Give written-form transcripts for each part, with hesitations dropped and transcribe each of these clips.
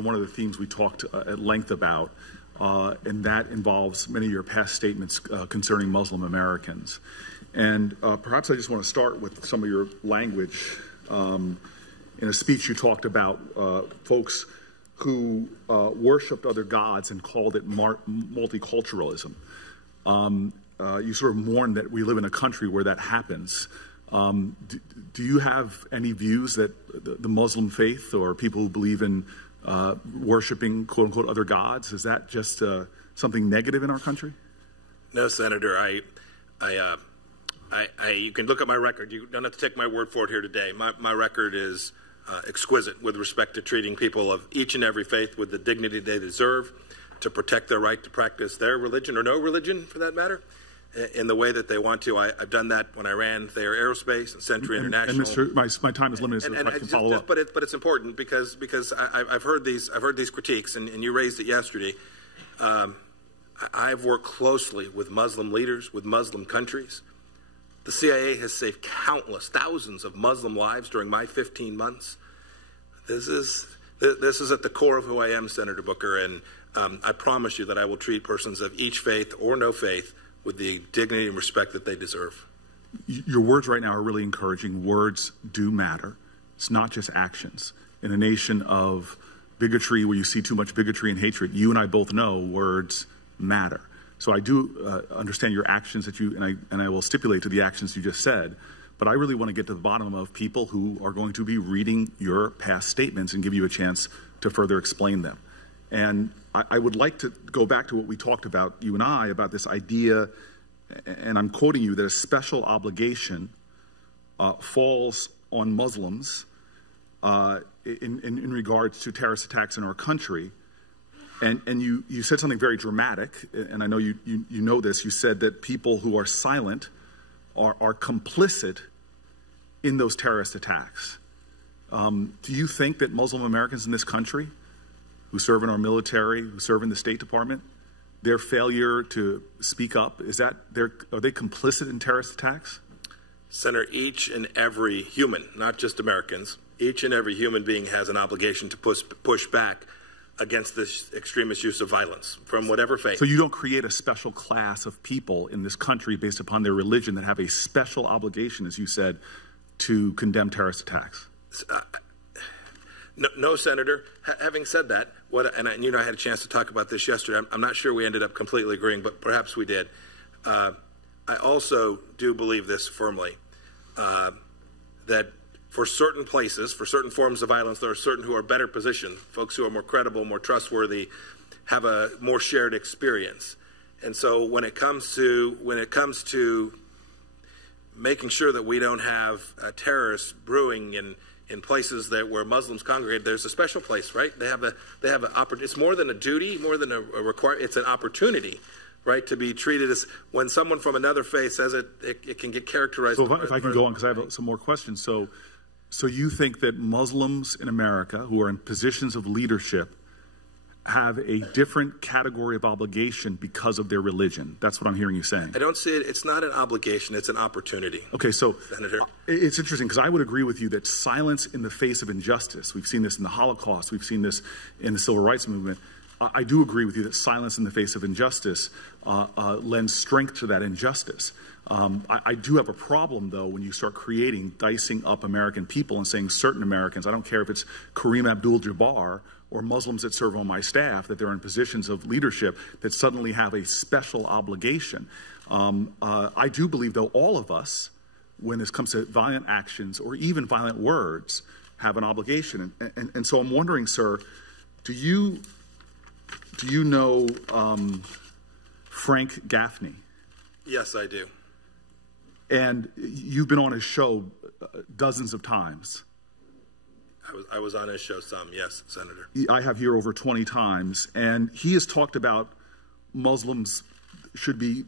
on one of the themes we talked at length about, and that involves many of your past statements concerning Muslim Americans. And perhaps I just want to start with some of your language. In a speech you talked about folks who worshipped other gods and called it multiculturalism. You sort of mourn that we live in a country where that happens. Do you have any views that the Muslim faith or people who believe in worshiping quote-unquote other gods, is that just something negative in our country? No, Senator. You can look at my record. You don't have to take my word for it here today. My record is exquisite with respect to treating people of each and every faith with the dignity they deserve, to protect their right to practice their religion, or no religion for that matter, in the way that they want to. I've done that when I ran Thayer Aerospace and Century International. And Mr., my time is limited, so if I can follow up. But it's important because I've heard these critiques, and you raised it yesterday. I've worked closely with Muslim leaders, with Muslim countries. The CIA has saved countless, thousands of Muslim lives during my 15 months. This is at the core of who I am, Senator Booker, and I promise you that I will treat persons of each faith or no faith with the dignity and respect that they deserve. Your words right now are really encouraging. Words do matter. It's not just actions. In a nation of bigotry, where you see too much bigotry and hatred, you and I both know words matter. So I do understand your actions that you, and I will stipulate to the actions you just said, but I really want to get to the bottom of people who are going to be reading your past statements and give you a chance to further explain them. And I would like to go back to what we talked about, you and I, about this idea, and I'm quoting you, that a special obligation falls on Muslims in regards to terrorist attacks in our country. And you said something very dramatic, and I know you know this. You said that people who are silent are complicit in those terrorist attacks. Do you think that Muslim Americans in this country who serve in our military, who serve in the State Department, their failure to speak up, are they complicit in terrorist attacks? Senator, each and every human, not just Americans, each and every human being has an obligation to push back against this extremist use of violence from whatever faith. So you don't create a special class of people in this country based upon their religion that have a special obligation, as you said, to condemn terrorist attacks? No, Senator. Having said that, and you know I had a chance to talk about this yesterday. I'm not sure we ended up completely agreeing, but perhaps we did. I also do believe this firmly, that for certain places, for certain forms of violence, there are certain who are better positioned, folks who are more credible, more trustworthy, have a more shared experience. And so when it comes to making sure that we don't have terrorists brewing in places where Muslims congregate, there's a special place, right? They have an opportunity. It's more than a duty, more than a requirement. It's an opportunity, right, to be treated as, when someone from another faith says it can get characterized. So if I can go on, because I have some more questions. So you think that Muslims in America who are in positions of leadership have a different category of obligation because of their religion? That's what I'm hearing you saying. I don't see it. It's not an obligation. It's an opportunity. Okay, so Senator, it's interesting because I would agree with you that silence in the face of injustice, we've seen this in the Holocaust, we've seen this in the Civil Rights Movement. I do agree with you that silence in the face of injustice lends strength to that injustice. I do have a problem, though, when you start dicing up American people and saying certain Americans, I don't care if it's Kareem Abdul-Jabbar or Muslims that serve on my staff, that they're in positions of leadership that suddenly have a special obligation. I do believe, though, all of us, when this comes to violent actions or even violent words, have an obligation. And so I'm wondering, sir, do you know Frank Gaffney? Yes, I do. And you've been on his show dozens of times. I was on his show some, yes, Senator. I have here over 20 times. And he has talked about Muslims should be,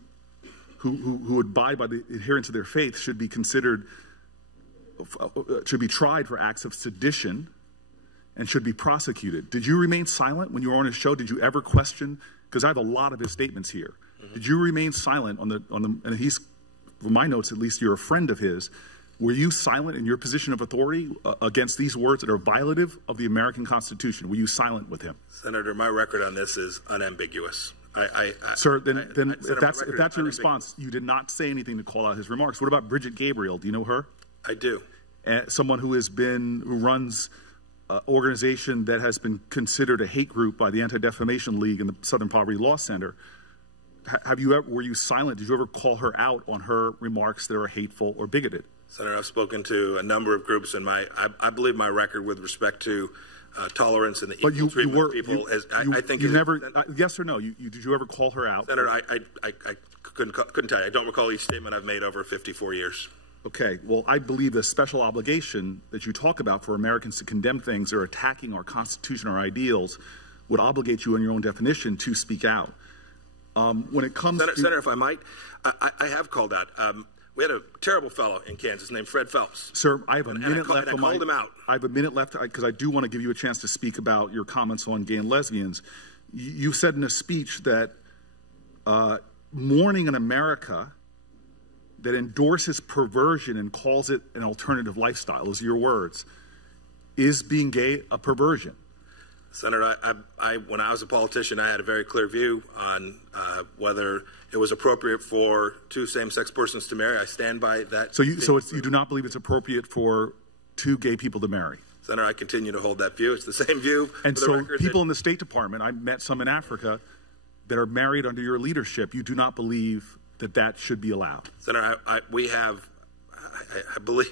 who abide by the adherence of their faith, should be considered, should be tried for acts of sedition and should be prosecuted. Did you remain silent when you were on his show? Did you ever question? Because I have a lot of his statements here. Did you remain silent on the, and he's, from my notes at least, you're a friend of his. Were you silent in your position of authority against these words that are violative of the American Constitution? Were you silent with him? Senator, my record on this is unambiguous. Sir, then if that's your response, you did not say anything to call out his remarks. What about Bridget Gabriel? Do you know her? I do. Someone who runs an organization that has been considered a hate group by the Anti-Defamation League and the Southern Poverty Law Center. Were you silent? Did you ever call her out on her remarks that are hateful or bigoted? Senator, I've spoken to a number of groups, and I believe my record with respect to tolerance and the equal treatment of people. Yes or no? Did you ever call her out? Senator, I couldn't tell you. I don't recall each statement I've made over 54 years. Okay. Well, I believe the special obligation that you talk about for Americans to condemn things that are attacking our Constitution, our ideals, would obligate you in your own definition to speak out. When it comes to Senator, if I might, I have called out. We had a terrible fellow in Kansas named Fred Phelps. Sir, I have a minute left. I called him out. I have a minute left because I do want to give you a chance to speak about your comments on gay and lesbians. You said in a speech that mourning an America that endorses perversion and calls it an alternative lifestyle, those are your words. Is being gay a perversion? Senator, when I was a politician, I had a very clear view on whether it was appropriate for two same-sex persons to marry. I stand by that. So you do not believe it's appropriate for two gay people to marry? Senator, I continue to hold that view. It's the same view. And so people in the State Department, I met some in Africa that are married under your leadership. You do not believe that that should be allowed? Senator, I believe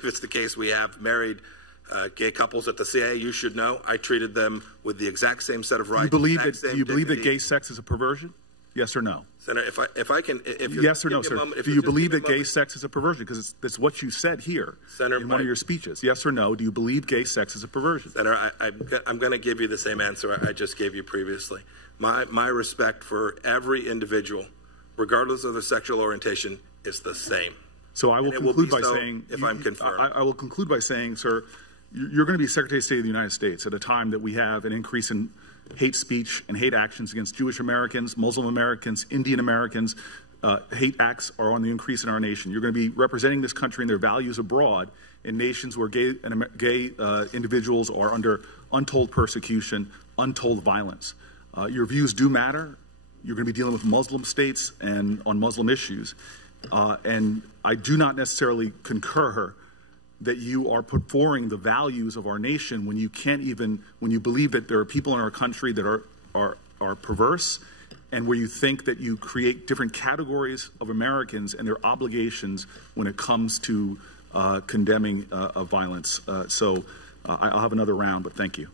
it's the case. We have married gay couples at the CIA. You should know. I treated them with the exact same set of rights. Do you believe that gay sex is a perversion? Yes or no? Senator, yes or no, sir? Do you believe that gay sex is a perversion? Because that's what you said here in one of your speeches. Yes or no? Do you believe gay sex is a perversion? Senator, I'm going to give you the same answer I just gave you previously. My respect for every individual, regardless of their sexual orientation, is the same. So I will conclude by saying, if I'm confirmed, I will conclude by saying, sir, you're going to be Secretary of State of the United States at a time that we have an increase in hate speech and hate actions against Jewish Americans, Muslim Americans, Indian Americans. Hate acts are on the increase in our nation. You're going to be representing this country and their values abroad in nations where gay individuals are under untold persecution, untold violence. Your views do matter. You're going to be dealing with Muslim states and on Muslim issues. And I do not necessarily concur that you are put forward the values of our nation when you believe that there are people in our country that are perverse, and where you think that you create different categories of Americans and their obligations when it comes to condemning of violence. So I'll have another round, but thank you.